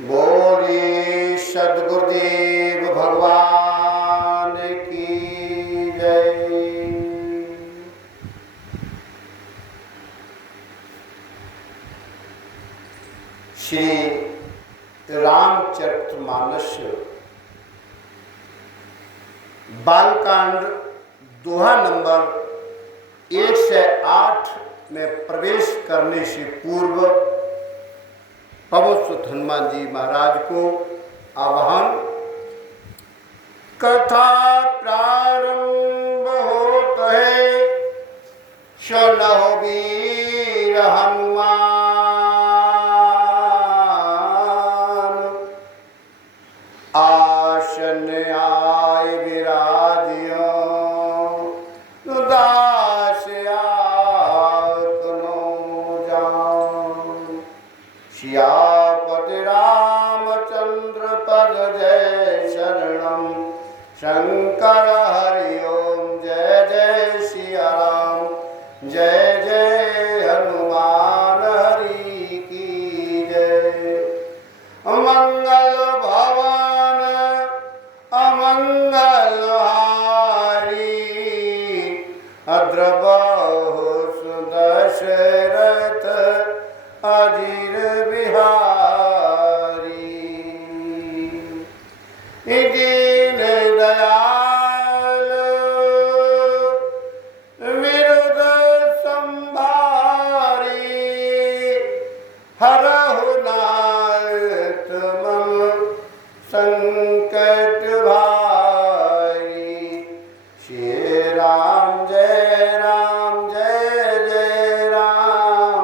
बोलिए सद्गुरुदेव भगवान की जय। श्री रामचरितमानस बालकांड दोहा नंबर 108 में प्रवेश करने से पूर्व पवन सुत हनुमान जी महाराज को आह्वान। कथा प्रारंभ होता है, सुनहु वीर हनुमान, आसन आए विराजियो, दास आपनो जान। सियापति रामचंद्र पद जय शरणम, शंकर हरि ओम जय जय सिया राम, जय जय हनुमान हरि की जय। मंगल भवन अमंगल हारी, द्रवहु सुदशरथ अजीर बिहारी। दीन दयाल विरुद्ध संभारी, हरहु नाथ मम संकट भारी। श्री राम जय राम जय जय राम,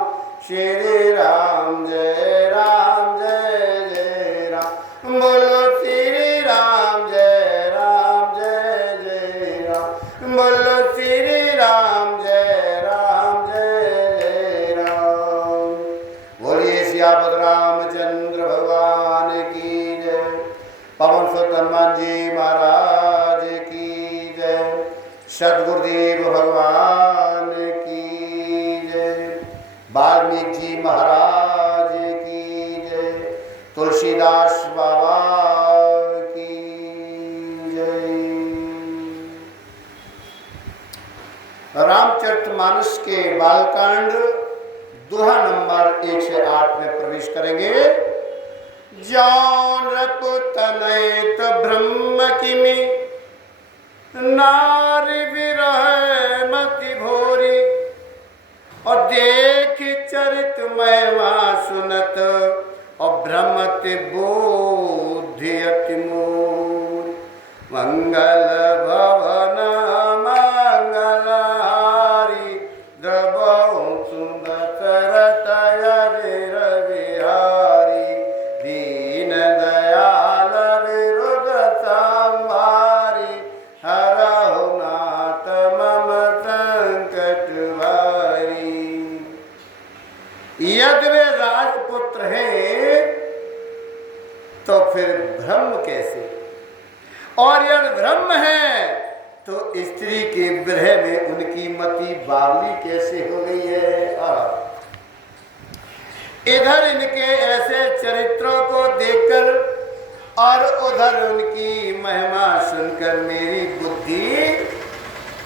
श्री राम जय राम जय जय राम। बोलो श्री राम जय राम जय जय राम, बोलो श्री राम जय राम जय जय राम। बोलिए सियापत रामचंद्र भगवान की जय, पवन सुत हनुमान जी महाराज की जय, सद्गुरुदेव भगवान की जय, वाल्मीकि जी महाराज की जय, तुलसीदास बाबा की जय। रामचरितमानस के बालकांड दोहा नंबर 108 में प्रवेश करेंगे। जौन रपुतनैत ब्रह्म किमि, नारी विरह मति भोरी, और देख चरित महिमा सुनत, और भ्रमत बोधि अति मोर। मंगल भवन मंगल हारी, द्रवहु सुदशरथ अजीर बिहारी। दीन दयाल विरुद्ध संभारी, हरहु नाथ मम संकट भारी। यदि वे राजपुत्र हैं तो फिर ब्रह्म कैसे, और यदि ब्रह्म है तो स्त्री के विरह में उनकी मति बावली कैसे हो गई है। इधर इनके ऐसे चरित्रों को देखकर और उधर उनकी महिमा सुनकर मेरी बुद्धि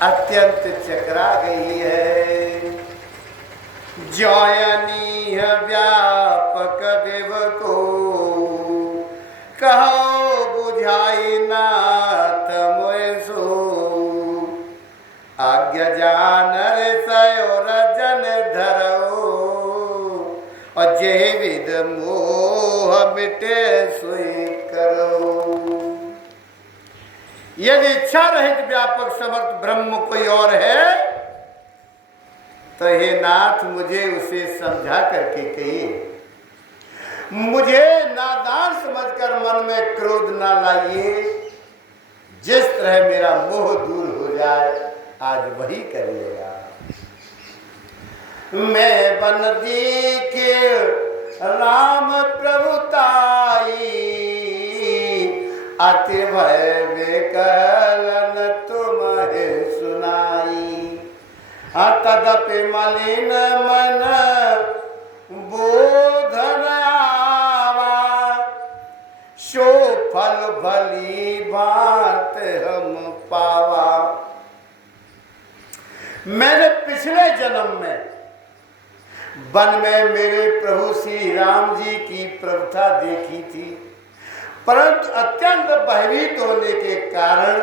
अत्यंत चकरा गई है। जयनीह व्यापक देव को, कहो बुझाई नाथ मोय सो। आज्ञा जानर सयोर जन धरो, और जय विद मोह मिटे सोई करो। यदि इच्छा रहित व्यापक समर्थ ब्रह्म कोई और है तो हे नाथ मुझे उसे समझा करके कहिए। मुझे नादान समझकर मन में क्रोध ना लाइए। जिस तरह मेरा मोह दूर हो जाए आज वही करिएगा। मैं बन देखे राम प्रभुताई, अति भय विकलन तुम्हें सुनाई। तदपि मलिन मन बोधन आवा, मैंने पिछले जन्म में वन में मेरे प्रभु श्री राम जी की प्रभुता देखी थी, परंतु अत्यंत भयभीत होने के कारण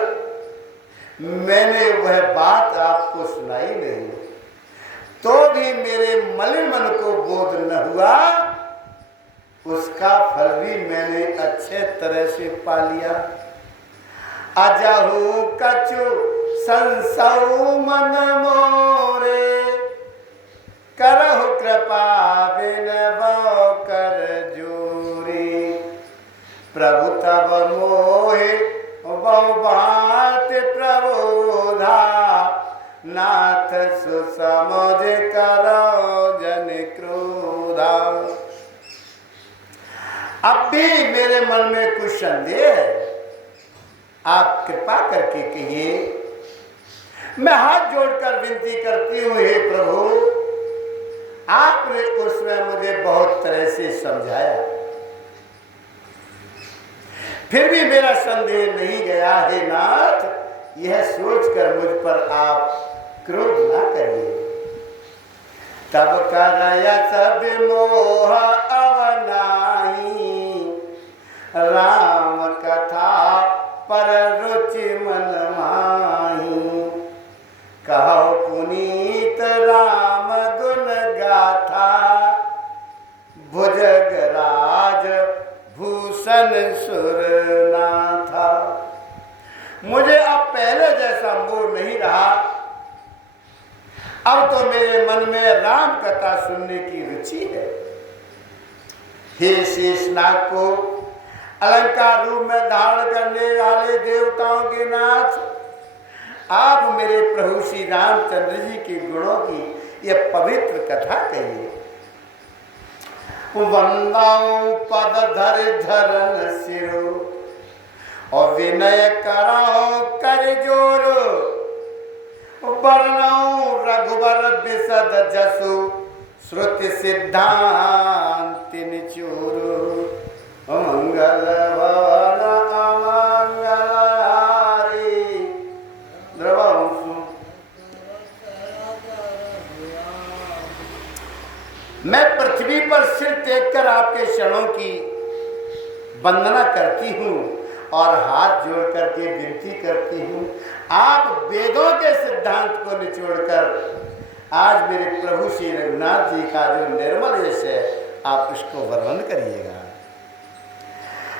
मैंने वह बात आपको सुनाई नहीं। तो भी मेरे मलिन मन को बोध न हुआ, उसका फल भी मैंने अच्छे तरह से पा लिया। अजहु कछु संसौ मन मोरे, करहु कृपा बिन भव कर जोरे। प्रभु तब मोहे बहु बात प्रबोधा, नाथ सुसमझ करो जन क्रोधा। अब भी मेरे मन में कुछ संदेह है, आप कृपा करके कहिए। मैं हाथ जोड़कर विनती करती हूँ, हे प्रभु, आपने उसमें मुझे बहुत तरह से समझाया, फिर भी मेरा संदेह नहीं गया। हे नाथ, यह सोचकर मुझ पर आप क्रोध ना करिए। तब करया सब मोह अवनाही, राम कथा पर रुचि मन माही। कहो पुनीत राम गुण गाथा, भुजगराज भूषण सुरनाथा। मुझे अब पहले जैसा मोह नहीं रहा, अब तो मेरे मन में राम कथा सुनने की रुचि है। हे शेषनाग को अलंकार रूप में धारण करने वाले देवताओं के नाथ, आप मेरे प्रभु श्री रामचंद्र जी के गुणों की यह पवित्र कथा कहिए। वंदाओ पद धर धरन सिरो, और विनय करो कर जोरो। वर्णौ रघुवर बिसद जसु, श्रुति सिद्धांत निचोरो। मंगल भवन अमंगल हारी, द्रवंसु। मैं पृथ्वी पर सिर टेककर आपके चरणों की वंदना करती हूँ और हाथ जोड़ करके विनती करती हूँ, आप वेदों के सिद्धांत को निचोड़कर आज मेरे प्रभु श्री रघुनाथ जी का जो निर्मल यश है, आप इसको वर्णन करिएगा।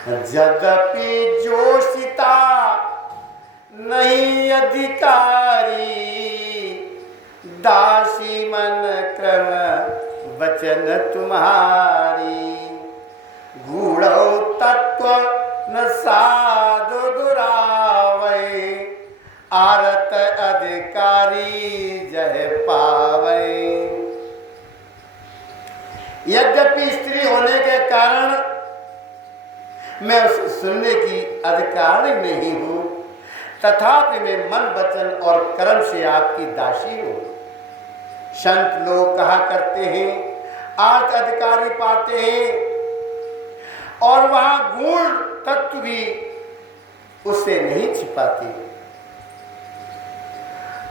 यद्यपि जोशिता नहीं अधिकारी, दासी मन क्रम वचन तुम्हारी। गूढ़ौ तत्व न साधु दुरावै, आरत अधिकारी जय पावै। यद्यपि स्त्री होने के कारण मैं उसे सुनने की अधिकारी नहीं हूँ, तथापि मैं मन वचन और कर्म से आपकी दासी हूँ। संत लोग कहा करते हैं आर्थ अधिकारी पाते हैं, और वहाँ गुण तत्व भी उससे नहीं छिपाते।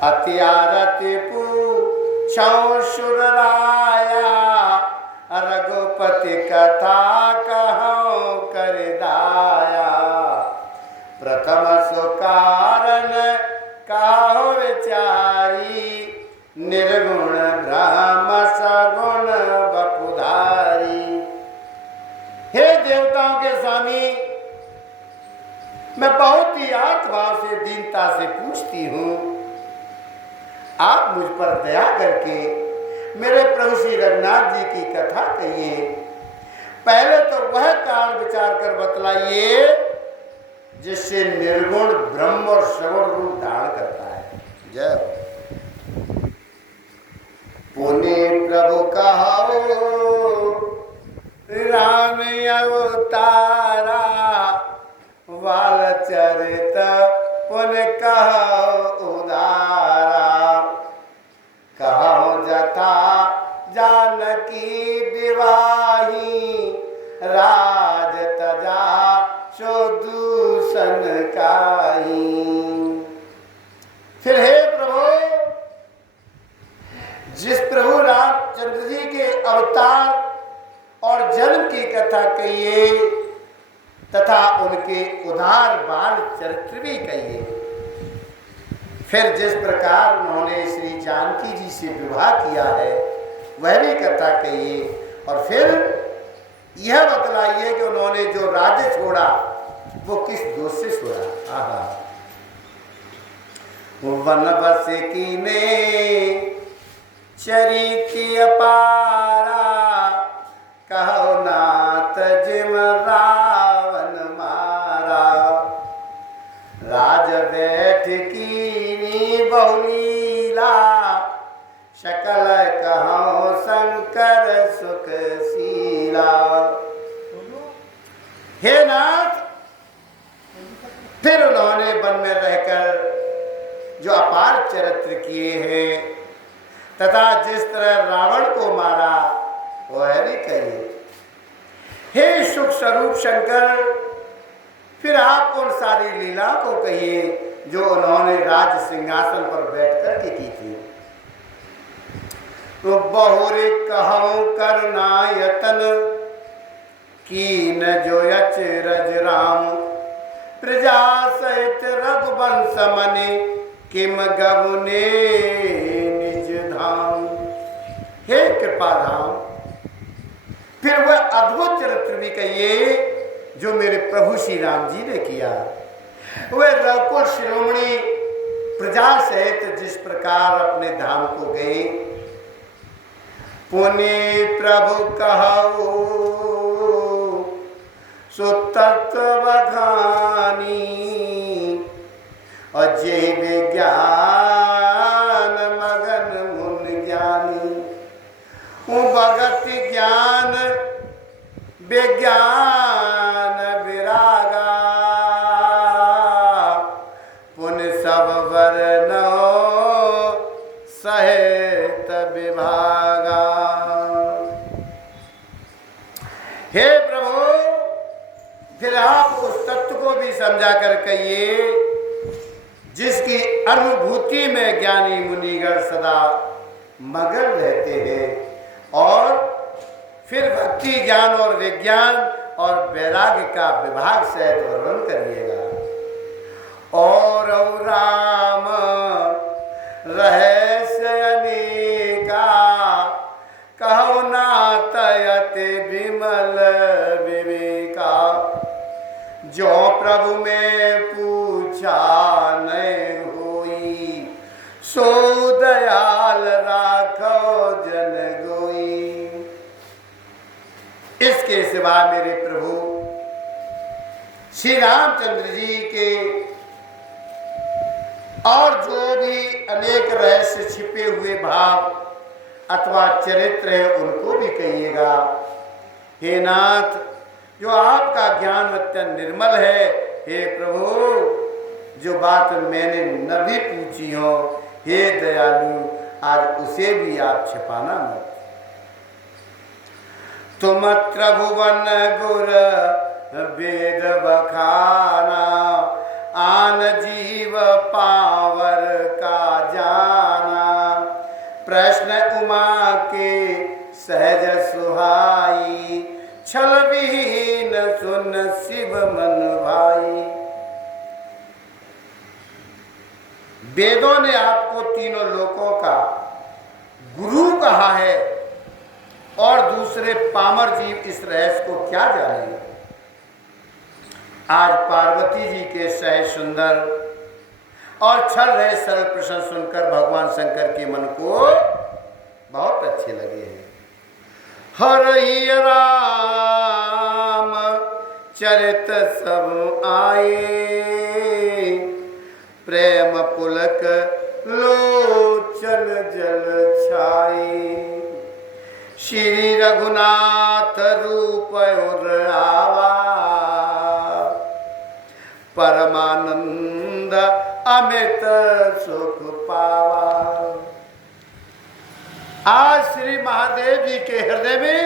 अत्यारति पूछौ सुर राया, रघुपति कथा कहूँ कर दाया। प्रथम सुकारण कहो विचारी, निर्गुण ब्रह्म सगुण बपुधारी। हे देवताओं के स्वामी, मैं बहुत ही आत्मभाव से दीनता से पूछती हूँ, आप मुझ पर दया करके मेरे प्रभु श्री रघुनाथ जी की कथा कहिए। पहले तो वह कारण विचार कर बतलाइए जिससे निर्गुण ब्रह्म और सगुण रूप धारण करता है। जय पुण्य प्रभु कहो राम अवतारा, वाल चरित पुण्य कहो उदारा। कहो जथा जानकी विवाही, राज तजा सो दूषण काई। फिर हे प्रभु, कथा कहिए तथा उनके उदार बाल चरित्र भी कहिए। फिर जिस प्रकार उन्होंने श्री जानकी जी से विवाह किया है वह भी कथा कहिए। और फिर यह बतलाइए कि उन्होंने जो राज्य छोड़ा वो किस दोष से छोड़ा। आहा, वन बस कीने चरित अपारा, कहो नाथ जिम रावण मारा। राज बैठ कीनी बहुलीला, शकल कहो शंकर सुख शीला। हे नाथ, फिर उन्होंने वन में रहकर जो अपार चरित्र किए हैं तथा जिस तरह रावण को मारा वह भी कहिए। हे सुख स्वरूप शंकर, फिर आप उन सारी लीला को कहिए जो उन्होंने राज सिंहासन पर बैठकर के की थी। तो बहुरे कहूं करना यतन, कीन जो अचरज राम। प्रजा सहित रघुवंश मने, किम गवने निज धाम। हे कृपा धाम, फिर वह अद्भुत चरित्र भी कहिए जो मेरे प्रभु श्री राम जी ने किया। वह रघुकुल शिरोमणि प्रजा सहित जिस प्रकार अपने धाम को गए। पुनि प्रभु कहो सो तत्व बखानी, और जय विज्ञान मगन मुन ज्ञानी। भगत ज्ञान विज्ञान विरागा, पुण्य सब वर्णो सहित विभागा। हे प्रभु, फिर आप उस तत्व को भी समझा कर कहिए जिसकी अनुभूति में ज्ञानी मुनिगण सदा मगन रहते हैं। और फिर भक्ति ज्ञान और विज्ञान और वैराग्य का विभाग सहित वर्णन करिएगा। और राम रहस्य अनेका, कहो नाथ अति विमल विवेका। जो प्रभु में पूछा नहीं होई, सो दयाल राखो जन गोई। इसके सिवा मेरे प्रभु श्री रामचंद्र जी के और जो भी अनेक रहस्य छिपे हुए भाव अथवा चरित्र है उनको भी कहिएगा। हे नाथ, जो आपका ज्ञान अत्यंत निर्मल है, हे प्रभु जो बात मैंने न भी पूछी हो, हे दयालु आज उसे भी आप छिपाना मत। तुम त्रिभुवन गुर वेद बखाना, आन जीव पावर का जाना। प्रश्न उमा के सहज सुहाई, छल विहीन सुन शिव मन भाई। वेदों ने आपको तीनों लोकों का गुरु कहा है और दूसरे पामर जीव इस रहस्य को क्या जानेंगे। आज पार्वती जी के सहज सुंदर और छल रहे सरल प्रश्न सुनकर भगवान शंकर के मन को बहुत अच्छे लगे हैं। हरि राम चरित सब आए, प्रेम पुलक लोचन जल छाए। श्री रघुनाथ रूप उर आवा, परमानंद अमित सुख पावा। आज श्री महादेव जी के हृदय में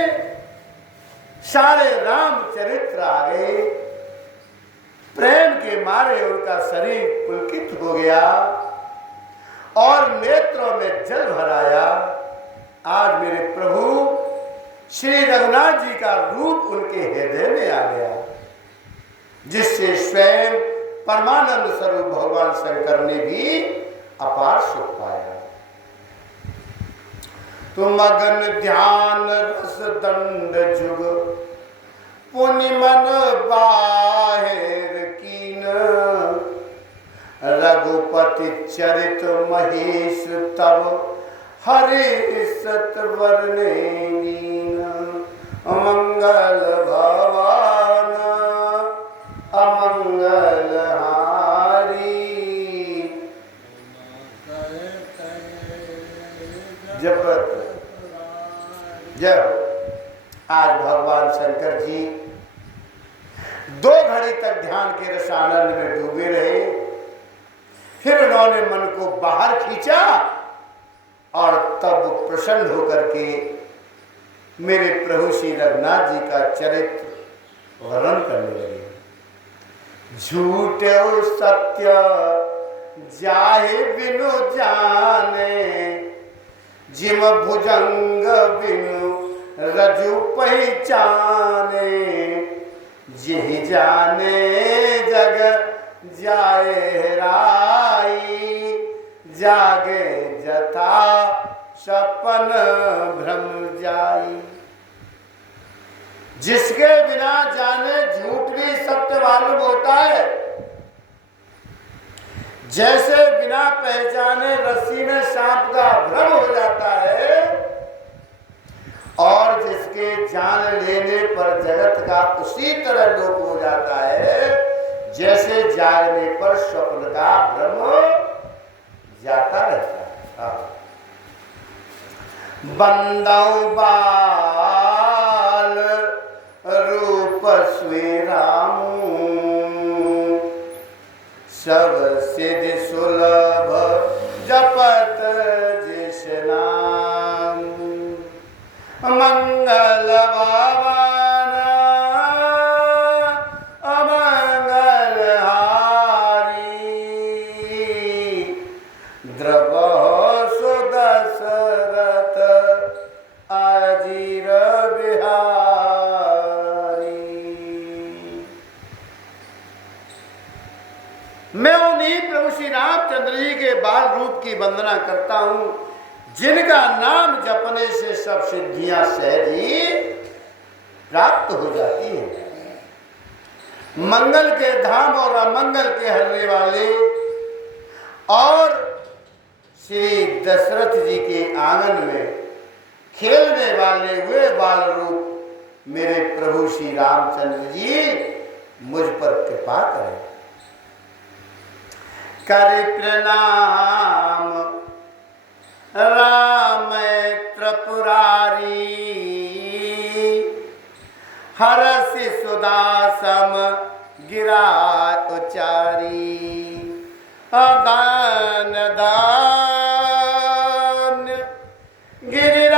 सारे रामचरित्र आ गए। प्रेम के मारे उनका शरीर पुलकित हो गया और नेत्रों में जल भराया। आज मेरे प्रभु श्री रघुनाथ जी का रूप उनके हृदय में आ गया, जिससे स्वयं परमानंद स्वरूप भगवान शंकर ने भी अपार सुख पाया। तुम मगन ध्यान रस दंड जुग पुनि मन बाहिर कीन, रघुपति चरित महेश तब हरि सतवरने लीन। अमंगल भवान अमंगल हारी, जगत जब आज भगवान शंकर जी 2 घड़ी तक ध्यान के रस आनंद में डूबे रहे। फिर उन्होंने मन को बाहर खींचा और तब प्रसन्न होकर के मेरे प्रभु श्री रघुनाथ जी का चरित्र वर्णन करने लगे। झूठे सत्य जाहे बिनु जाने, जिम भुजंग बिनु रजु पहचाने, जिहि जाने जग जाए राई, जागे जथा सपन भ्रम जाई। जिसके बिना जाने झूठ भी सत्य मालूम होता है, जैसे बिना पहचाने रस्सी में सांप का भ्रम हो जाता है, और जिसके जान लेने पर जगत का उसी तरह लोप हो जाता है, जैसे जागने पर स्वप्न का भ्रम जाता रहता है। बंदौ बाल रूप स्वीरामू, सब सिद्धि सुलभ जपत जिस नाम। मंगल भवन अमंगल हारी, द्रवहु सुदशरथ अजीर बिहारी। मैं उन्हीं प्रभु श्री रामचंद्र जी के बाल रूप की वंदना करता हूं, जिनका नाम जपने से सब सिद्धियां सहज ही प्राप्त हो जाती हैं। मंगल के धाम और अमंगल के हरने वाले और श्री दशरथ जी के आंगन में खेलने वाले हुए बाल रूप मेरे प्रभु श्री रामचंद्र जी मुझ पर कृपा करें। करे प्रणाम राम त्रिपुरारी, हरसि सुदासम गिरा उचारी। दान दान गिरिराज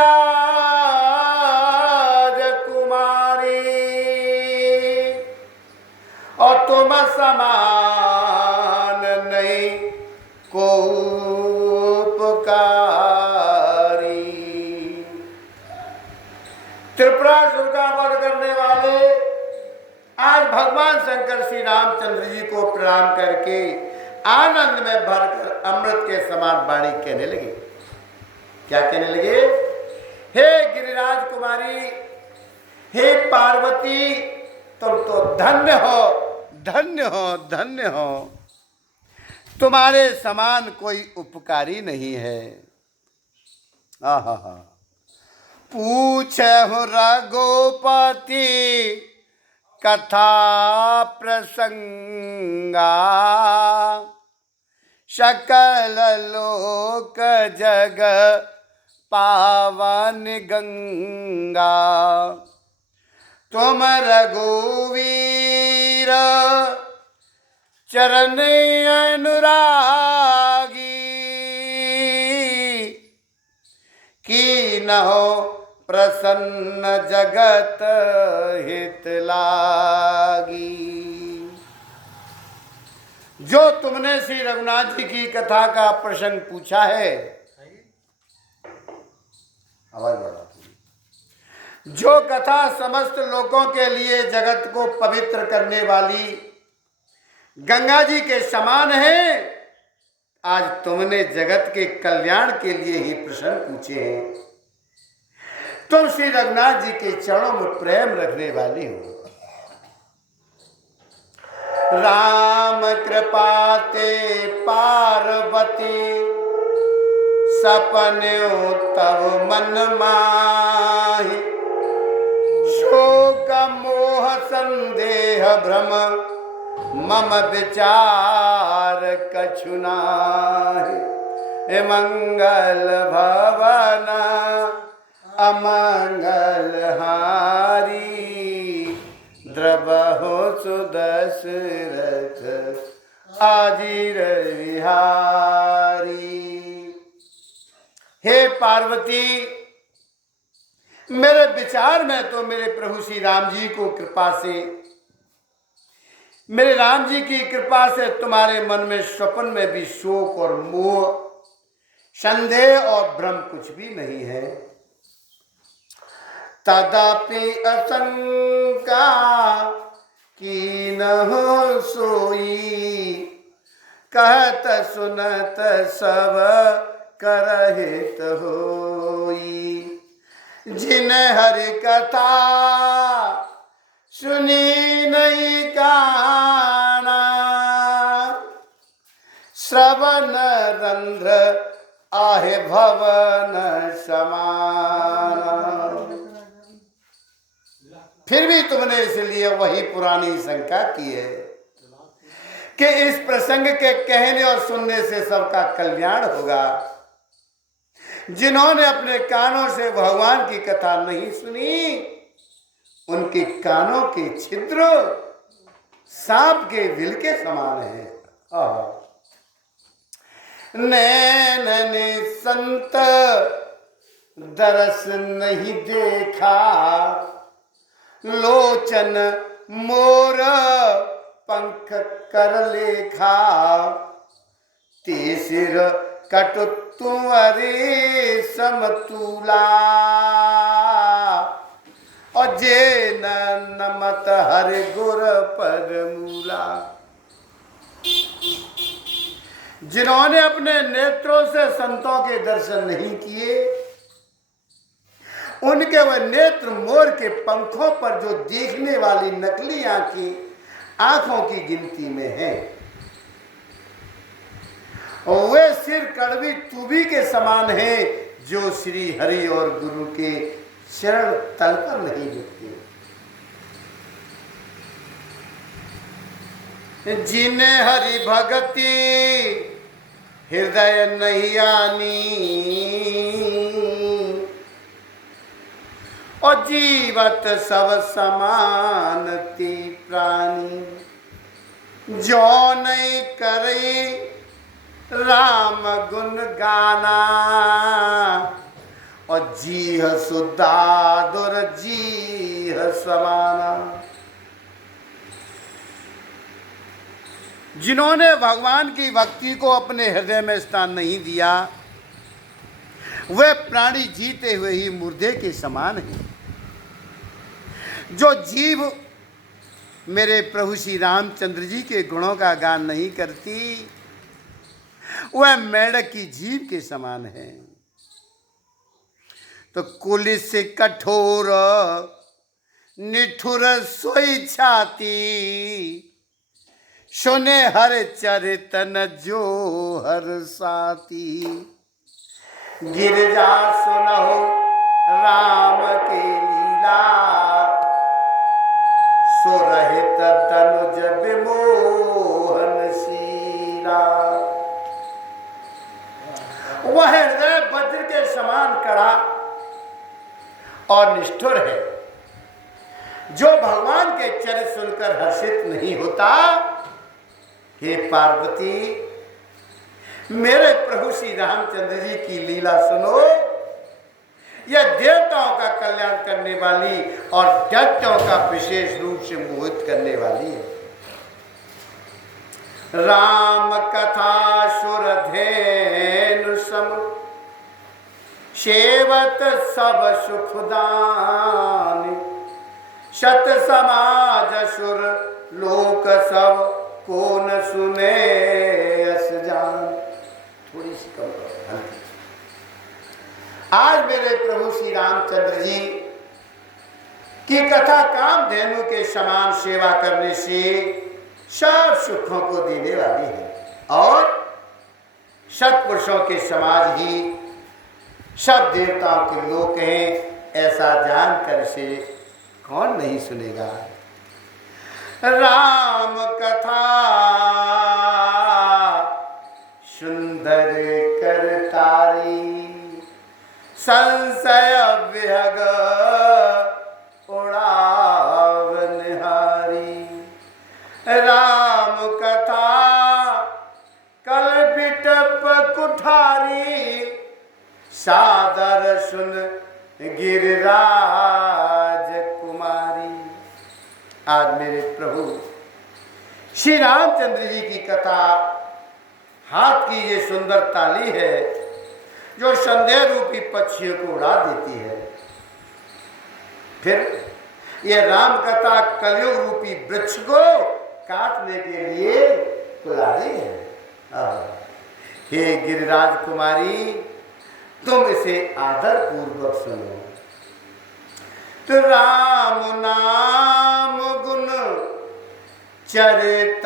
कुमारी, और तुम समान नहीं को त्रिपुरासुर का वध करने वाले आज भगवान शंकर श्री रामचंद्र जी को प्रणाम करके आनंद में भरकर अमृत के समान वाणी कहने लगे। क्या कहने लगे? हे गिरिराज कुमारी, हे पार्वती, तुम तो धन्य हो, धन्य हो, धन्य हो। तुम्हारे समान कोई उपकारी नहीं है। आहा, पूछहु रघुपति कथा प्रसंगा, सकल लोक जग पावन गंगा। तुम रघुवीर चरण अनुरागी, की न हो प्रसन्न जगत हित लागी। जो तुमने श्री रघुनाथ जी की कथा का प्रसंग पूछा है, आवाज बढ़ा, जो कथा समस्त लोगों के लिए जगत को पवित्र करने वाली गंगा जी के समान है, आज तुमने जगत के कल्याण के लिए ही प्रश्न पूछे हैं। तुम श्री रघुनाथ जी के चरणों में प्रेम रखने वाली हो। राम कृपाते पार्वती सपन्यो तव मन माहि, शोक मोह संदेह भ्रम मम विचार कछु नाहि। मंगल भवन अमंगल हारी, द्रवहु सुदशरथ आजीर विहारी। हे पार्वती, मेरे विचार में तो मेरे प्रभु श्री राम जी को कृपा से, मेरे राम जी की कृपा से तुम्हारे मन में स्वप्न में भी शोक और मोह, संदेह और भ्रम कुछ भी नहीं है। तदापि आशंका की न हो सोई, कहत सुनत सब करहित होई। जिन हरि कथा सुनी नहीं काना, श्रवण रंध्र आहे भवन समाना। फिर भी तुमने इसलिए वही पुरानी शंका की है कि इस प्रसंग के कहने और सुनने से सबका कल्याण होगा। जिन्होंने अपने कानों से भगवान की कथा नहीं सुनी, उनके कानों के छिद्र सांप के बिल के समान है। नैन ने संत दरस नहीं देखा, लोचन मोर पंख कर लेखा। तीसर कटु तुम्हारे समतुला, और जे नमत हरि गुर पर मूला। जिन्होंने अपने नेत्रों से संतों के दर्शन नहीं किए, उनके वह नेत्र मोर के पंखों पर जो देखने वाली नकली आंखों की गिनती में है। और वे सिर कड़वी तूबी के समान है, जो श्री हरि और गुरु के चरण तल पर नहीं झुकते। जिन्हें हरि भगति हृदय नहीं आनी, और जीवत सब समानती प्राणी। जो नहीं करे राम गुण गाना, और जीह सुदादुर जीह समाना। जिन्होंने भगवान की भक्ति को अपने हृदय में स्थान नहीं दिया, वे प्राणी जीते हुए ही मुर्दे के समान हैं। जो जीव मेरे प्रभु श्री रामचंद्र जी के गुणों का गान नहीं करती, वह मेढक की जीभ के समान है। तो कुल से कठोर निठुर सोई छाती, सुने हर चरितन जो हर साथी। गिरजा सुनहो राम के लीला, सुरहित तनुज विमोहन शीला। वह हृदय वज्र के समान कड़ा और निष्ठुर है, जो भगवान के चरित्र सुनकर हर्षित नहीं होता। हे पार्वती, मेरे प्रभु श्री रामचंद्र जी की लीला सुनो। यह देवताओं का कल्याण करने वाली और दैत्यों का विशेष रूप से मोहित करने वाली है। राम कथा सुर धेनु सम, सेवत सब सुखदान, शत समाज सुर लोक सब, कौन सुने अस जान। थोड़ी सी कम हल्की। आज मेरे प्रभु श्री रामचंद्र जी की कथा कामधेनु के समान सेवा करने से सब सुखों को देने वाली है और सत्पुरुषों के समाज ही सब देवताओं के लोक हैं, ऐसा जानकर से कौन नहीं सुनेगा। राम कथा सुंदर करतारी, संशय विहग उड़ावनहारी। राम कथा कल्पित कुठारी, सादर सुन गिरिराज कुमारी। आज मेरे प्रभु श्री रामचंद्र जी की कथा हाथ की ये सुंदर ताली है जो संदेह रूपी पक्षियों को उड़ा देती है। फिर ये राम कथा कलयुग रूपी वृक्ष को काटने के लिए कुल्हाड़ी है। हे गिरिराज कुमारी, तुम इसे आदर पूर्वक सुनो। तो राम नाम गुण चरित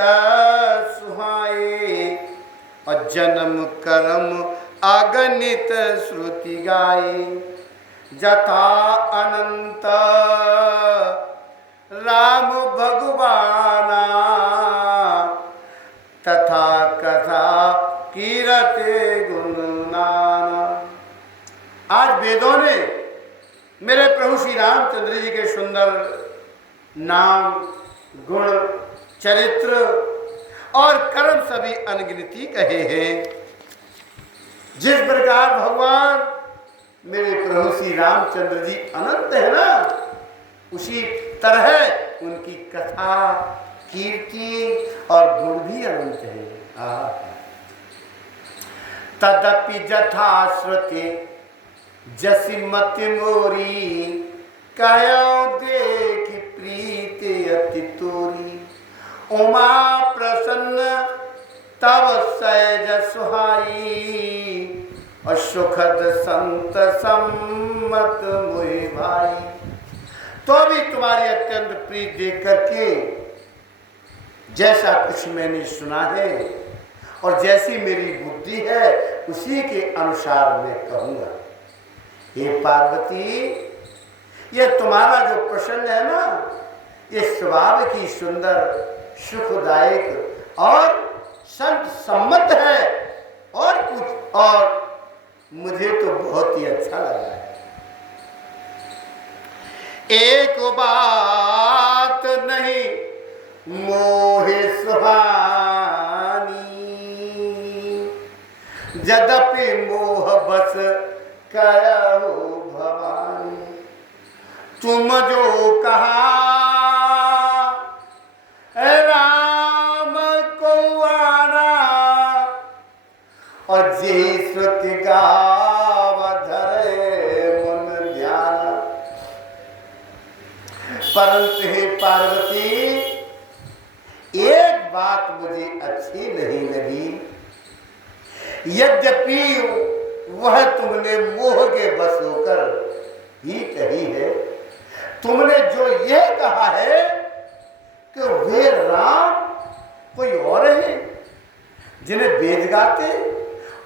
सुहाए, और जन्म कर्म अगणित श्रुति गाए। जथा अनंत राम भगवाना, तथा कथा कीरते गुणनाना। आज वेदों ने मेरे प्रभु श्री रामचंद्र जी के सुंदर नाम, गुण, चरित्र और कर्म सभी अनगिनती कहे हैं। जिस प्रकार भगवान मेरे प्रभु श्री रामचंद्र जी अनंत है ना, उसी तरह उनकी कथा, कीर्ति और गुण भी अनंत है। तदपि जथा श्रुति जसी मति मोरी, कहो देख प्रीति अति तोरी। उमा प्रसन्न तब सहज सुहाई, और सुखद संत सम्मत मोहि भाई। तो भी तुम्हारी अत्यंत प्रीत देख करके जैसा कुछ मैंने सुना है और जैसी मेरी बुद्धि है उसी के अनुसार मैं कहूँगा। हे पार्वती, ये तुम्हारा जो प्रसन्न है ना, ये स्वभाव की सुंदर, सुखदायक और संत सम्मत है, और कुछ और मुझे तो बहुत ही अच्छा लगा है। एक बात नहीं मोहे सुहानी, यद्यपि मोह बस कहो भवानी। तुम जो कहा राम को आना, और जे श्रुति गाव धरे मन ध्यान। परंतु हे पार्वती, एक बात मुझे अच्छी नहीं लगी। यद्यपि वह तुमने मोह के बस होकर ही कही है, तुमने जो यह कहा है कि वे राम कोई और है जिन्हें वेद गाते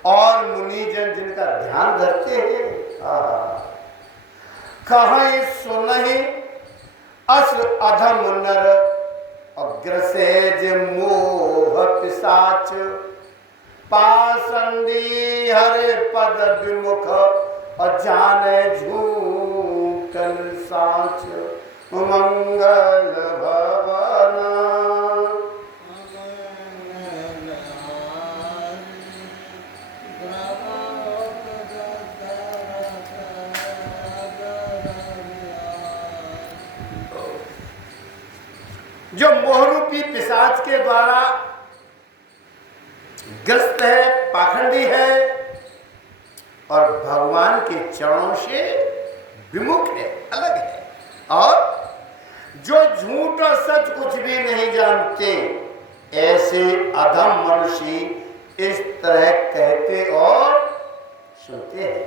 और मुनिजन जिनका ध्यान धरते हैं। कहीं सुनहि अस अधम नर, अग्रसेज मोह पिशाच। पासंदी हरे पद विमुख, और जाने झूठन साच। मंगल भवना जो मोहरूपी पिशाच के द्वारा ग्रस्त है, पाखंडी है, और भगवान के चरणों से विमुख है, अलग है। और जो झूठ और सच कुछ भी नहीं जानते, ऐसे अधम मनुष्य इस तरह कहते और सुनते हैं।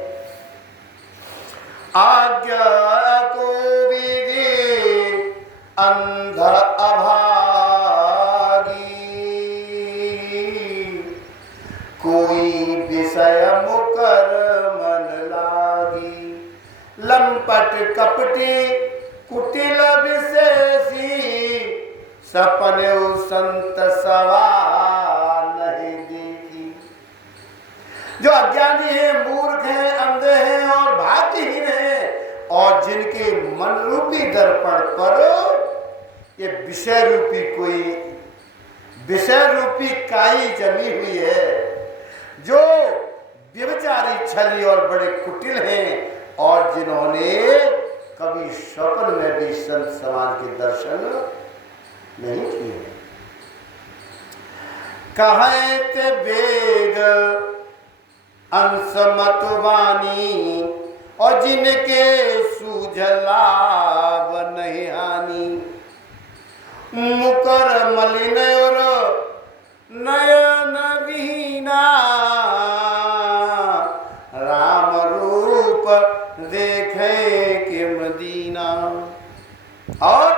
आज्ञा को विधि अंध अभागी, कोई विषय मुकर मन लागी। लंपट कपटी कुटिल विशेषी, सपने संत सवा नहीं देखी। जो अज्ञानी है, मूर्ख है, अंधे हैं और भाग्यहीन है, और जिनके मन रूपी दर्पण पर ये विषय रूपी काई जमी हुई है, जो व्यभिचारी, छली और बड़े कुटिल हैं, और जिन्होंने कभी स्वप्न में भी संत समाज के दर्शन नहीं किए। कहत वेद अंश मतवानी, और जिनके सूझ लाभ नहीं हानि। मुकर मलिन और नयन विहीना, राम रूप देखे किम दीना। और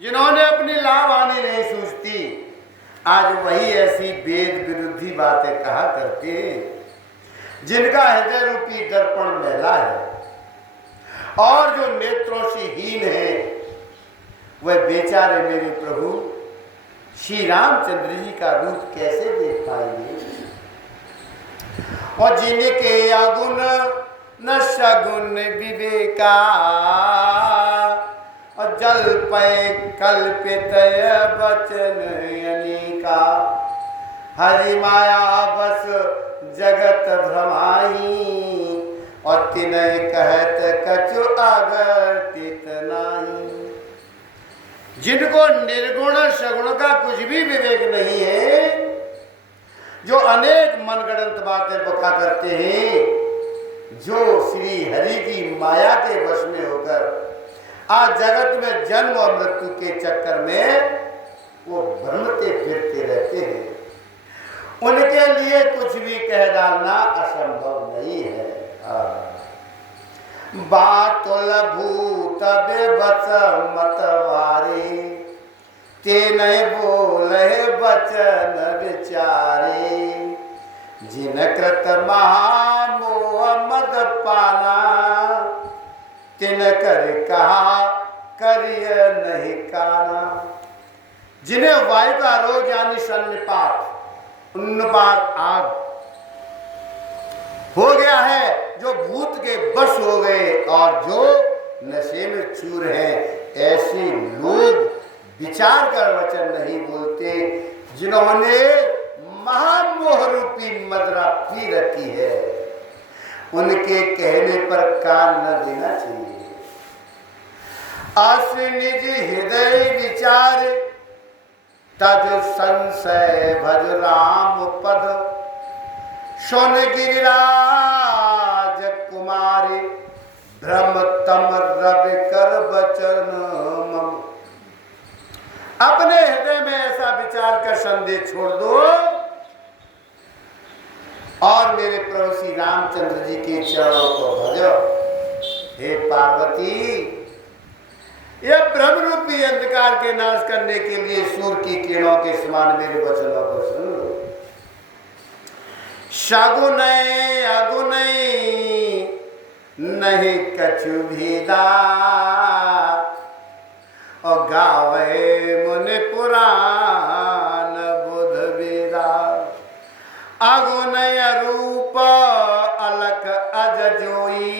जिन्होंने अपनी लाभ हानि नहीं सूझती, आज वही ऐसी वेद विरुद्धी बातें कहा करते हैं, जिनका हृदय रूपी दर्पण मैला है, और जो नेत्रों से हीन है, वह बेचारे मेरे प्रभु श्री रामचंद्र जी का रूप कैसे देख पाएंगे। और जिनके अगुण न सगुण विवेका, और जल पे कल्पित वचन अनेका। हरि माया बस जगत भ्रमाई, और तिनय कहत कछु अगतित नाही। जिनको निर्गुण सगुण का कुछ भी विवेक नहीं है, जो अनेक मनगढ़ंत बातें बका करते हैं, जो श्री हरि की माया के वश में होकर आज जगत में जन्म और मृत्यु के चक्कर में वो भ्रमते फिरते रहते हैं, उनके लिए कुछ भी कह डालना असंभव नहीं है। बातुल भूत बेबस मतवारे, ते नहीं बोले बचन विचारे। जिन कृत महामोह मद पाना, तिन कर कहा करिय नहीं काना। जिन्हें वायु का रोग यानी सन्निपात, उन्नपात आग हो गया है, जो भूत के बस हो गए और जो नशे में चूर हैं, ऐसे लोग विचार कर वचन नहीं बोलते, जिन्होंने महामोह रूपी मदरा पी रखी है। उनके कहने पर कान न देना चाहिए। अस निज हृदय विचार, तज संशय भज राम पद। सुन गिरिराज कुमारी, भ्रम तम रवि कर बचन मम। अपने हृदय में ऐसा विचार का संदेश छोड़ दो, और मेरे प्रभु श्री रामचंद्र जी के चरणों को भजो। हे पार्वती, यह ब्रह्म रूपी अंधकार के नाश करने के लिए सूर्य की किरणों के समान मेरे वचनों को सुन लो। सगुन अगुन नहीं कछु भेदा, और गावे मुनि पुराण बुध वेदा। अगुन रूप अलख अज जोई,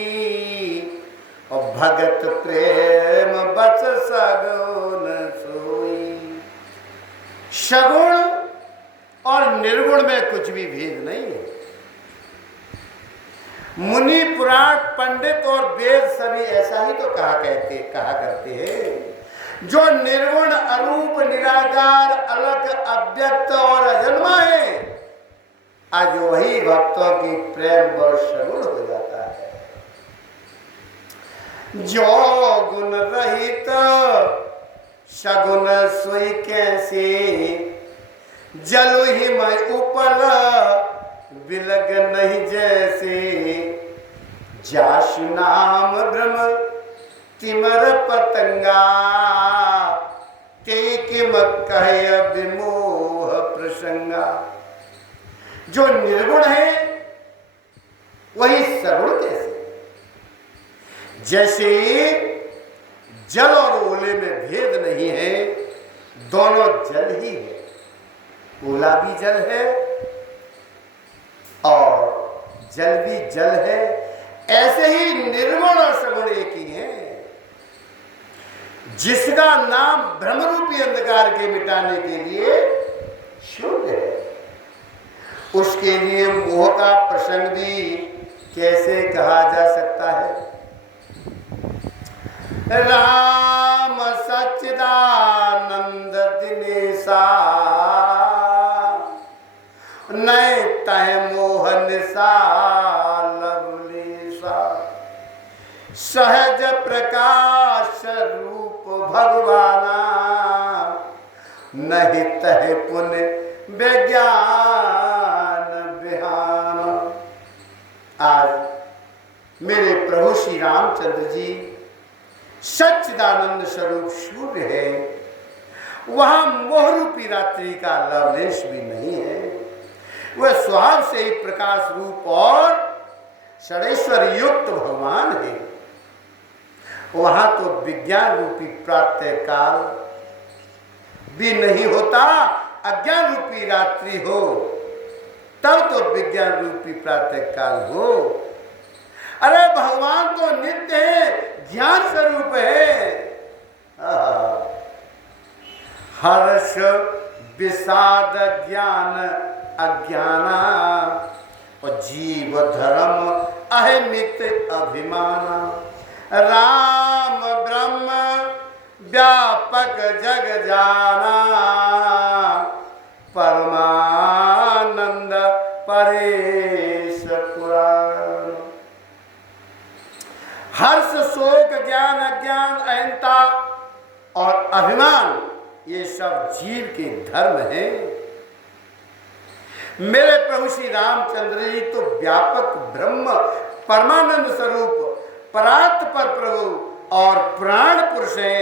और भगत प्रेम बस सगुन सोई। सगुण और निर्गुण में कुछ भी भेद नहीं है। मुनि पुराण पंडित और वेद सभी ऐसा ही तो कहा करते हैं। जो निर्गुण अरूप निराकार अलग अव्यक्त और अजन्मा है, आज वही भक्तों की प्रेम और सगुण हो जाता है। जो गुण रहित सगुण सोई कैसे, जलु ही मैं उपल बिलग नहीं जैसे। जास नाम भ्रम तिमर पतंगा, के किम कह विमोह प्रसंगा। जो निर्गुण है वही सगुण कैसे? जैसे जल और ओले में भेद नहीं है, दोनों जल ही है। ओला भी जल है और जल भी जल है। ऐसे ही निर्गुण और सगुण एक ही है। जिसका नाम ब्रह्मरूपी अंधकार के मिटाने के लिए शून्य है, उसके लिए मोह का प्रसंग भी कैसे कहा जा सकता है? राम सच्चिदानंद दिनेशा, नय तह मोहन सा लवलेशा। सहज प्रकाश रूप भगवाना, नहीं तह पुण्य विज्ञान बिहान। आज मेरे प्रभु श्री रामचंद्र जी सच्चिदानंद स्वरूप सूर्य है, वहां मोहरूपी रात्रि का लवलेश भी नहीं है। वह स्वभाव से ही प्रकाश रूप और षडेश्वर युक्त भगवान है। वहां तो विज्ञान रूपी प्रातः काल भी नहीं होता। अज्ञान रूपी रात्रि हो तब तो विज्ञान रूपी प्रातः काल हो। अरे भगवान तो नित्य है, ज्ञान स्वरूप है। हर्ष विषाद ज्ञान अज्ञाना, और जीव धर्म अहिमित अभिमाना। राम ब्रह्म व्यापक जग जाना, परमानंद परेश पुराण। हर्ष शोक ज्ञान अज्ञान अहंता और अभिमान, ये सब जीव के धर्म हैं। मेरे प्रभु श्री रामचंद्र जी तो व्यापक ब्रह्म परमानंद स्वरूप परात्पर प्रभु और प्राण पुरुष है।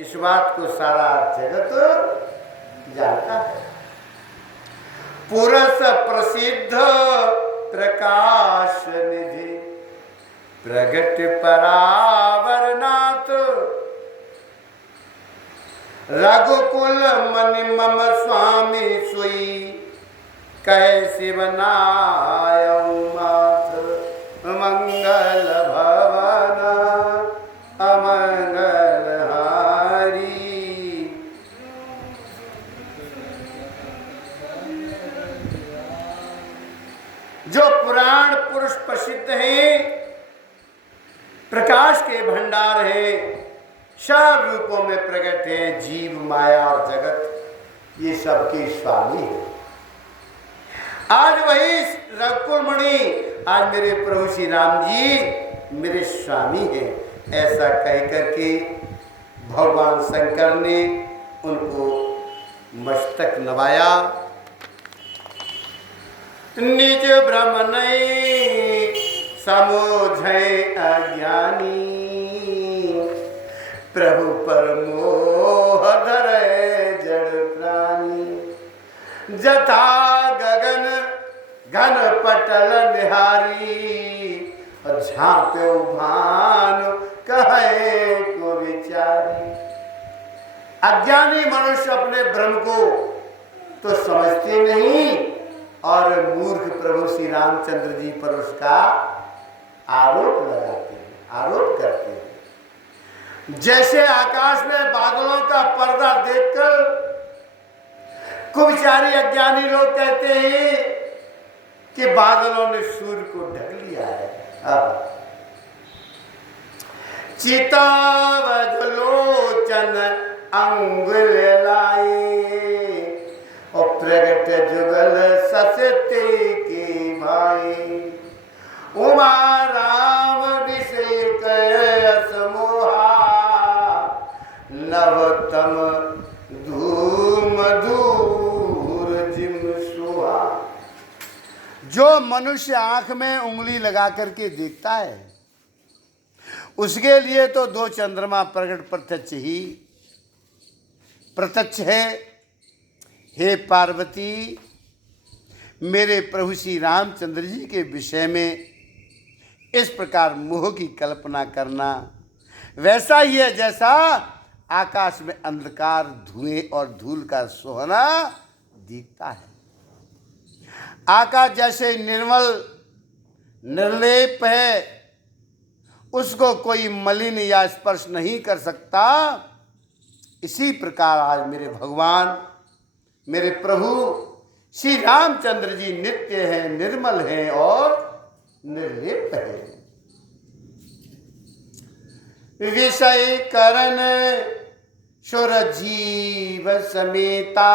इस बात को सारा जगत जानता है। पुरुष प्रसिद्ध प्रकाश निधि, प्रगट परावरनाथ। रघुकुल मनि मम स्वामी सोई, कैसे बनायऊ माथ। मंगल भवन अमंगल हारी। जो पुराण पुरुष प्रसिद्ध हैं, प्रकाश के भंडार हैं, सब रूपों में प्रकट है। जीव माया और जगत ये सबके स्वामी है। आज वही रघुकुलमणि, आज मेरे प्रभु श्री राम जी मेरे स्वामी हैं, ऐसा कह करके भगवान शंकर ने उनको मस्तक नवाया। निज ब्रह्म नहीं समोझै अज्ञानी, प्रभु पर मोह धरे जड़ प्राणी। जथा गगन घन पटल निहारी, झांपे भान कहे को विचारी। अज्ञानी मनुष्य अपने ब्रह्म को तो समझते नहीं, और मूर्ख प्रभु श्री रामचंद्र जी पर उसका आरोप लगाते हैं, आरोप करते हैं। जैसे आकाश में बादलों का पर्दा देखकर कुविचारी अज्ञानी लोग कहते हैं कि बादलों ने सूर्य को ढक लिया है। चितावलोचन अंगुल लाए, और प्रगट जुगल ससते के तम धूम दूर जिम सुहा। जो मनुष्य आंख में उंगली लगा करके देखता है उसके लिए तो दो चंद्रमा प्रकट प्रत्यक्ष है। हे पार्वती, मेरे प्रभु श्री रामचंद्र जी के विषय में इस प्रकार मोह की कल्पना करना वैसा ही है जैसा आकाश में अंधकार, धुएं और धूल का सोहना दिखता है। आकाश जैसे निर्मल निर्लेप है, उसको कोई मलिन या स्पर्श नहीं कर सकता। इसी प्रकार आज मेरे भगवान, मेरे प्रभु श्री रामचंद्र जी नित्य हैं, निर्मल हैं और निर्लेप हैं। विषय करण सुर जीव समेता,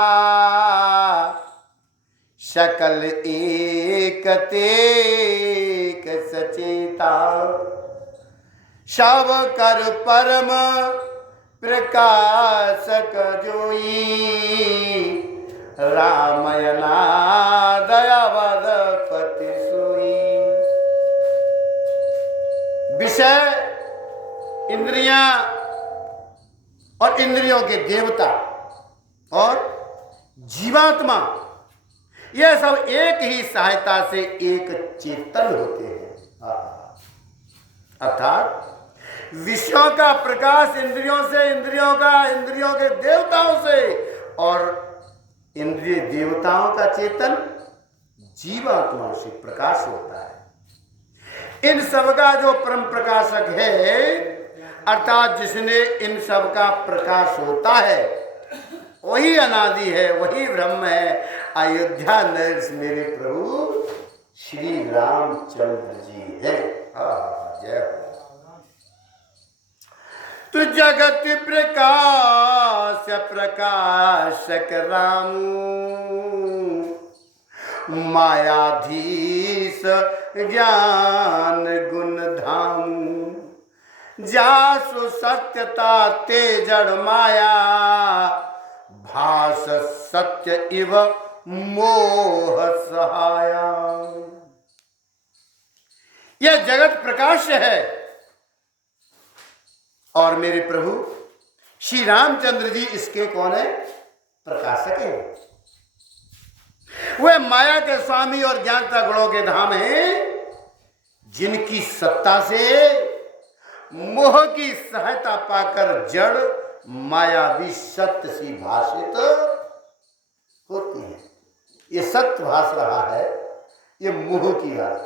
सकल एक तेक सचेता। सब कर परम प्रकाशक जोई, रामयना दयावद पति सोई। विषय, इंद्रियां और इंद्रियों के देवता और जीवात्मा, यह सब एक ही सहायता से एक चेतन होते हैं। अर्थात विषयों का प्रकाश इंद्रियों से, इंद्रियों का इंद्रियों के देवताओं से, और इंद्रिय देवताओं का चेतन जीवात्मा से प्रकाश होता है। इन सब का जो परम प्रकाशक है, अर्थात जिसने इन सब का प्रकाश होता है, वही अनादि है, वही ब्रह्म है। अयोध्या नरेश मेरे प्रभु श्री रामचंद्र जी है। जय हो। तु जगत प्रकाश प्रकाशक रामू, मायाधीश ज्ञान गुण धामू। जासु सत्यता ते जड़ माया, भास सत्य इव मोह सहाया। यह जगत प्रकाश है और मेरे प्रभु श्री रामचंद्र जी इसके कौन है? प्रकाशक है। वह माया के स्वामी और ज्ञानता गुणों के धाम हैं, जिनकी सत्ता से मोह की सहायता पाकर जड़ मायावी सत्य सी भाषित होती है। ये सत्य भाष रहा है, ये मोह की बात।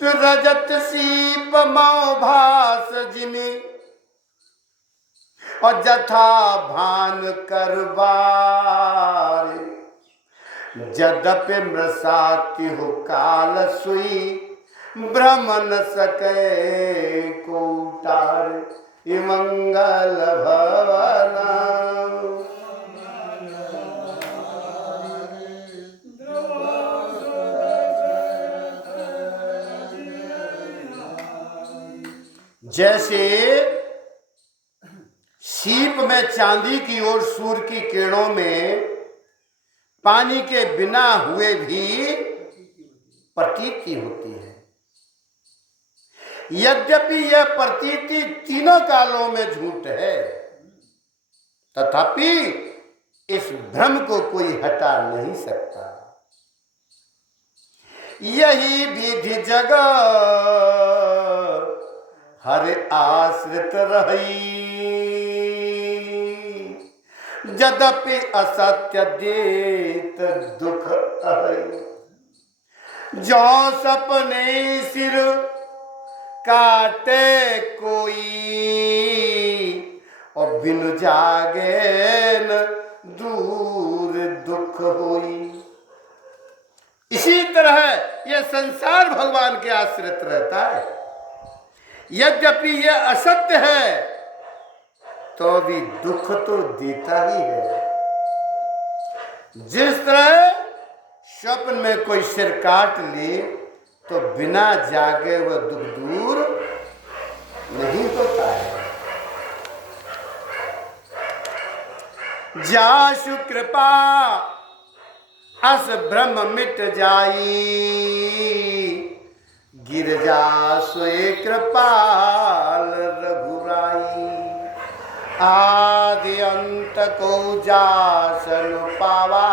तो रजत सीप मौ भास जिने, और जथा भान करबार। जदपि मृषाति हो काल सुई, भ्रम न सके को उतार। मंगल भवना जैसे सीप में चांदी की ओर सूर्य की किरणों में पानी के बिना हुए भी प्रतीति होती है। यद्यपि यह प्रतीति तीनों कालों में झूठ है, तथापि इस भ्रम को कोई हटा नहीं सकता। यही विधि जगत हर आश्रित रही, यद्यपि असत्य देत दुख अहि। जो सपने सिर काटे कोई, और बिनु जागे न दूर दुख होई। इसी तरह यह संसार भगवान के आश्रित रहता है। यद्यपि यह असत्य है तो भी दुख तो देता ही है। जिस तरह स्वप्न में कोई सिर काट ले तो बिना जागे वह दुख दूर नहीं होता है, जासु कृपा अस भ्रम मिट जाई, गिरजा सोए कृपाल रघुराई। आदि अंत को जासन पावा,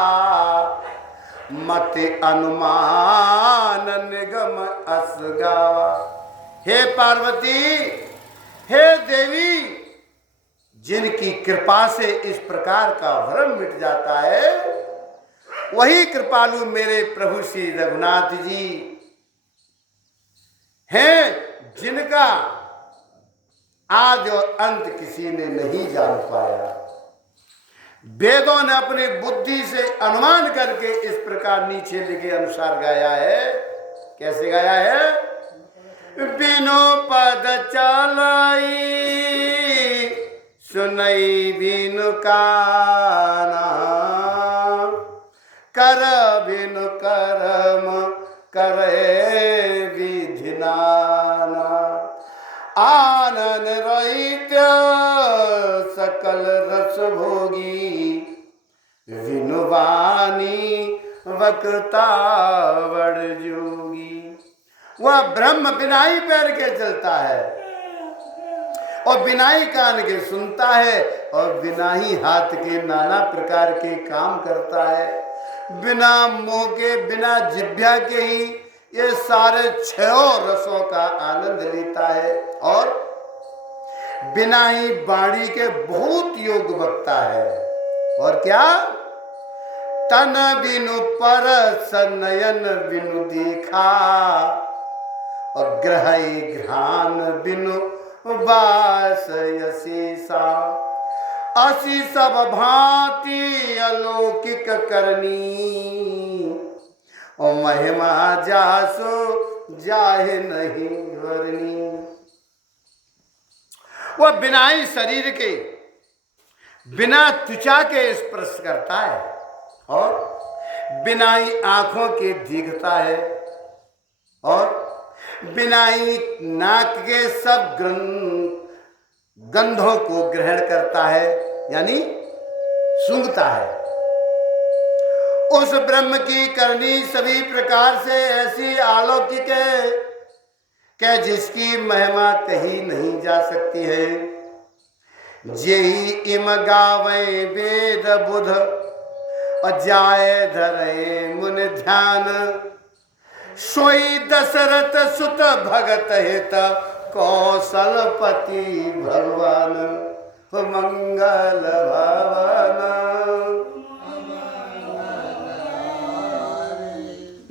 मत अनुमान निगम अस गावा। हे पार्वती, हे देवी, जिनकी कृपा से इस प्रकार का भ्रम मिट जाता है, वही कृपालु मेरे प्रभु श्री रघुनाथ जी हैं, जिनका आदि और अंत किसी ने नहीं जान पाया। वेदों ने अपनी बुद्धि से अनुमान करके इस प्रकार नीचे लिखे अनुसार गाया है। कैसे गाया है? बिनु पद चलाई, सुनई बिनु काना, कर बिनु कर्म करे विधि नाना। आनन रहित सकल रस भोगी, विनु वाणी वक्ता बड़ जोगी। वह ब्रह्म बिनाई पैर के चलता है और बिना ही कान के सुनता है और बिना ही हाथ के नाना प्रकार के काम करता है। बिना मुंह के, बिना जिह्वा के ही ये सारे छह रसों का आनंद लेता है और बिना ही वाणी के बहुत योग बकता है। और क्या? तन बिनु परस नयन बिनु देखा, और ग्रह घ्राण बिनु वास यशेषा। असी सब भांति अलौकिक करनी, और महिमा जासो जाहे नहीं वर्णी। वह बिना ही शरीर के, बिना त्वचा के स्पर्श करता है और बिना ही आंखों के दिखता है और बिना ही नाक के सब गंधों को ग्रहण करता है, यानी सूंघता है। उस ब्रह्म की करनी सभी प्रकार से ऐसी अलौकिक है कि जिसकी महिमा कही नहीं जा सकती है। जेहि इम गावे वेद बुध, और जाए धरे मुन ध्यान। सोई दशरथ सुत भगत हित, कौशलपति भगवान मंगल भवन।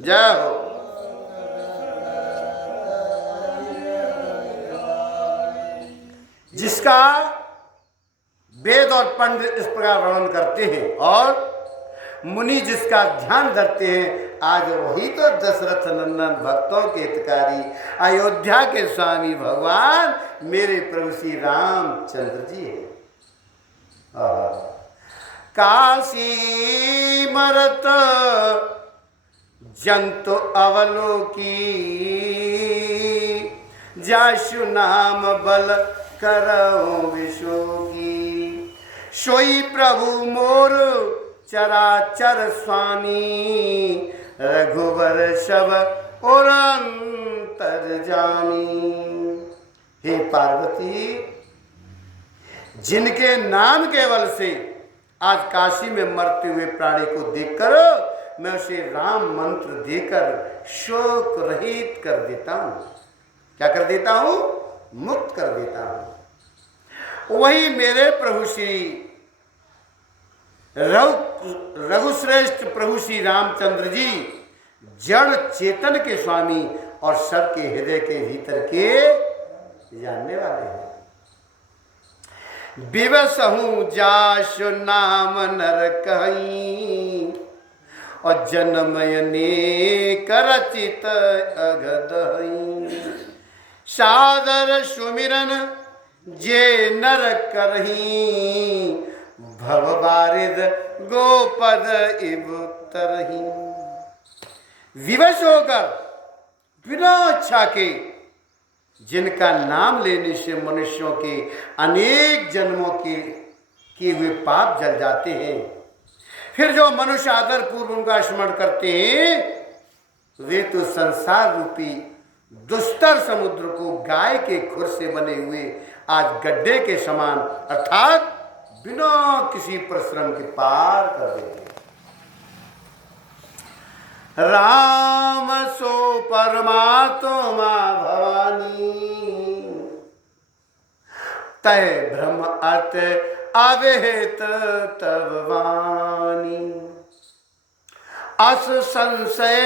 जय हो। जिसका वेद और पंडित इस प्रकार वर्णन करते हैं और मुनि जिसका ध्यान धरते हैं, आज वही तो दशरथ नंदन भक्तों के हितकारी अयोध्या के स्वामी भगवान मेरे प्रभु श्री रामचंद्र जी है। काशी मरत जंतु अवलोकी, जाशु नाम बल करौ विशोगी। सोई प्रभु मोर चराचर स्वामी, रघुवर शब और अंतर जानी। हे पार्वती, जिनके नाम केवल से आज काशी में मरते हुए प्राणी को देखकर मैं उसे राम मंत्र देकर शोक रहित कर देता हूं। क्या कर देता हूं? मुक्त कर देता हूं। वही मेरे प्रभु श्री रघुश्रेष्ठ प्रभु श्री रामचंद्र जी जड़ चेतन के स्वामी और सबके हृदय के भीतर के जानने वाले हैं। विवसहु जासु नाम नर कहीं, और जन्मयने करचित अगदही। सादर सुमिरन जे नर करही, भव बारिद गोपद इव तरही। विवश होकर बिना इच्छा के जिनका नाम लेने से मनुष्यों के अनेक जन्मों की किए हुए पाप जल जाते हैं। फिर जो मनुष्य आदर पूर्व उनका स्मरण करते हैं वे तो संसार रूपी दुस्तर समुद्र को गाय के खुर से बने हुए आज गड्ढे के समान अर्थात बिना किसी परिश्रम के पार कर देते हैं। राम सो परमात्मा भवानी तय ब्रह्म अर्थ अवेत तब वाणी अस संशय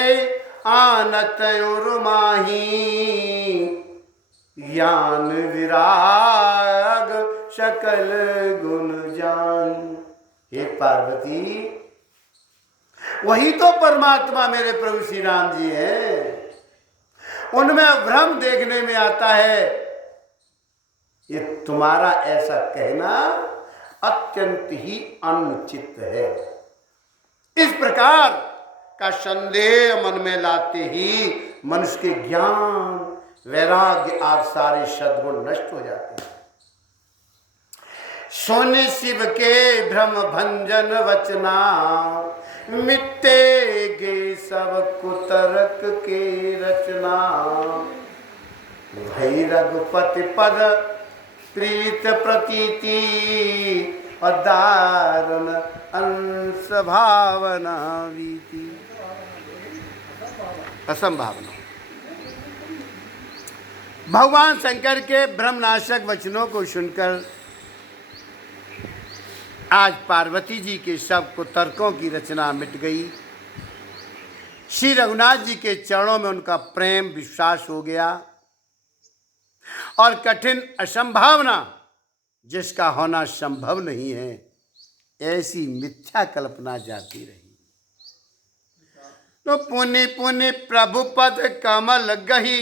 आनत उर्माही ज्ञान विराग सकल गुण जानी। हे पार्वती, वही तो परमात्मा मेरे प्रभु श्री राम जी हैं। उनमें भ्रम देखने में आता है। ये तुम्हारा ऐसा कहना अत्यंत ही अनुचित है। इस प्रकार का संदेह मन में लाते ही मनुष्य के ज्ञान वैराग्य आदि सारे सद्गुण नष्ट हो जाते हैं। सोने शिव के भ्रम भंजन वचना मिटेगे सब कुतर्क के रचना। भई रघुपति पद प्रीत प्रतीति और दारुण अंश भावना वीति। असंभावना। भगवान शंकर के ब्रह्मनाशक वचनों को सुनकर आज पार्वती जी के सब कुतर्कों की रचना मिट गई। श्री रघुनाथ जी के चरणों में उनका प्रेम विश्वास हो गया और कठिन असंभावना जिसका होना संभव नहीं है ऐसी मिथ्या कल्पना जाती रही। तो पुनि पुनि प्रभु पद कमल गही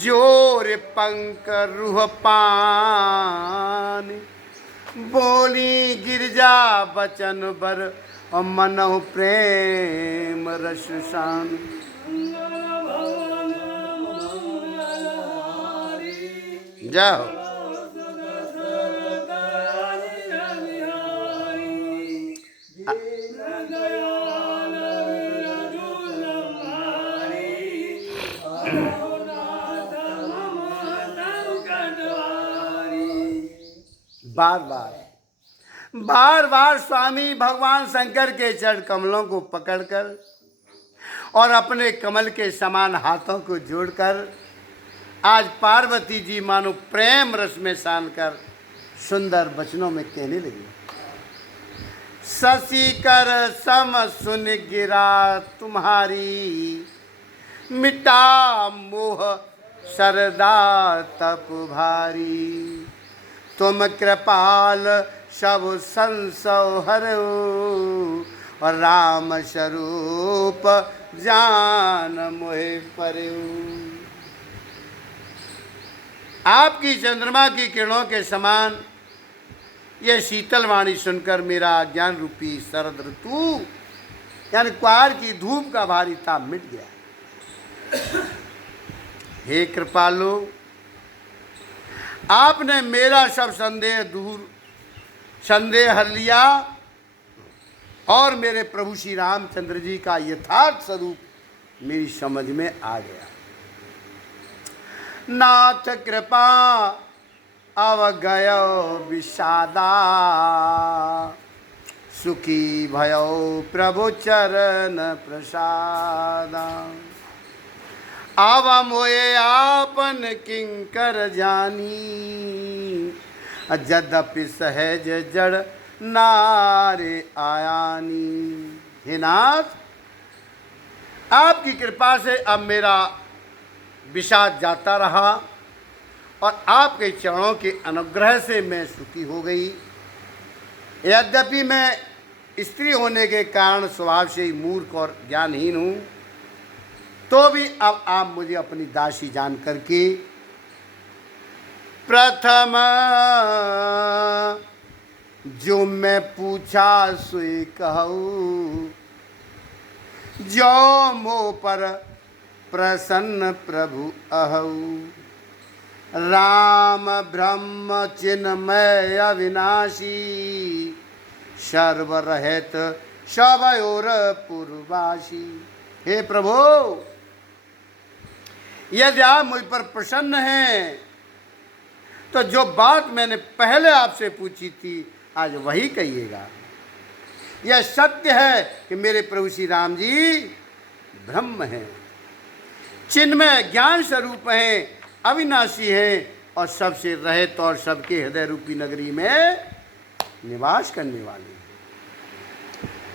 जोर पंक रूह पान। बोली गिरजा बचन बर और मनहु प्रेम रस शान। जाओ बार बार स्वामी भगवान शंकर के चरण कमलों को पकड़कर और अपने कमल के समान हाथों को जोड़कर आज पार्वती जी मानो प्रेम रस में सान कर सुंदर वचनों में कहने लगी। शशि कर सम सुन गिरा तुम्हारी मिटा मोह सरदा तप भारी। तुम कृपाल सब संसव हरो और राम स्वरूप जान मोहे परऊ। आपकी चंद्रमा की किरणों के समान यह शीतल वाणी सुनकर मेरा ज्ञान रूपी शरद ऋतु यानी क्वार की धूप का भारी ताप मिट गया। हे कृपालु, आपने मेरा सब संदेह हर लिया और मेरे प्रभु श्री रामचंद्र जी का यथार्थ स्वरूप मेरी समझ में आ गया। नाथ कृपा अवगयो विषादा सुखी भयो प्रभु चरण प्रसादा। आवा मोए आपन किंकर जानी यद्यपि सहज जड़ नारे आयानी। हे नाथ, आपकी कृपा से अब मेरा विषाद जाता रहा और आपके चरणों के अनुग्रह से मैं सुखी हो गई। यद्यपि मैं स्त्री होने के कारण स्वभाव से ही मूर्ख और ज्ञानहीन हूँ, तो भी अब आप मुझे अपनी दासी जान करके प्रथम जो मैं पूछा सोई कहूँ। जो मोह पर प्रसन्न प्रभु अहू राम ब्रह्म चिन्मय अविनाशी, सर्वरहित सबयोर पूर्वासी। हे प्रभु, यदि आप मुझ पर प्रसन्न हैं तो जो बात मैंने पहले आपसे पूछी थी आज वही कहिएगा। यह सत्य है कि मेरे प्रभु श्री राम जी ब्रह्म हैं, चिन्मय ज्ञान स्वरूप हैं, अविनाशी हैं और सबसे रहित और सबके हृदय रूपी नगरी में निवास करने वाले हैं।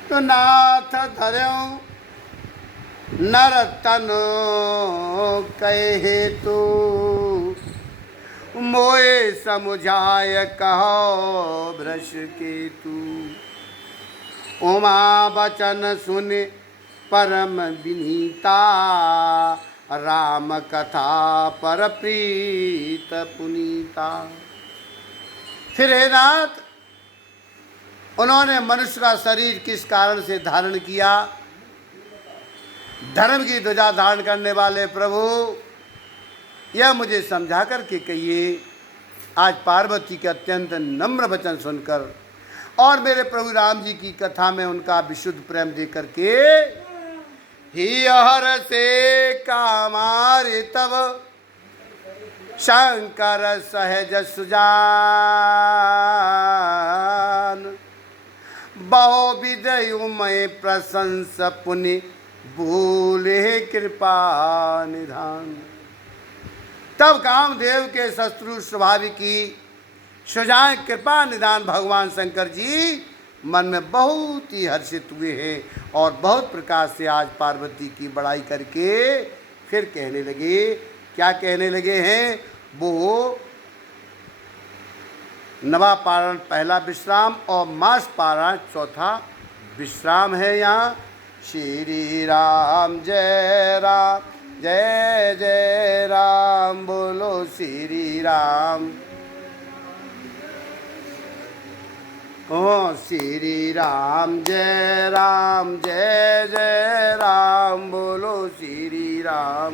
तो नाथ धर्यो नर तन कहे तो, मोए समुझाय कहो भ्रश के तू। उमा बचन सुन परम विनीता, राम कथा पर प्रीत पुनीता। फिर हे नाथ, उन्होंने मनुष्य का शरीर किस कारण से धारण किया? धर्म की ध्वजा धारण करने वाले प्रभु, यह मुझे समझा करके कहिए। आज पार्वती के अत्यंत नम्र वचन सुनकर और मेरे प्रभु राम जी की कथा में उनका विशुद्ध प्रेम देकर के ही हर से कामारि तब शंकर सहज सुजान, बहु विदयु मैं प्रशंस पुनि भूले कृपा निधान। तब कामदेव के शत्रु स्वाभाविकी सुजान कृपा निधान भगवान शंकर जी मन में बहुत ही हर्षित हुए हैं और बहुत प्रकार से आज पार्वती की बड़ाई करके फिर कहने लगे। क्या कहने लगे हैं? वो नवा पारण पहला विश्राम और मास पारण चौथा विश्राम है। यहाँ श्री राम जय राम, जय जय राम, बोलो श्री राम। ओ श्री राम जय राम, जय जय राम, बोलो श्री राम।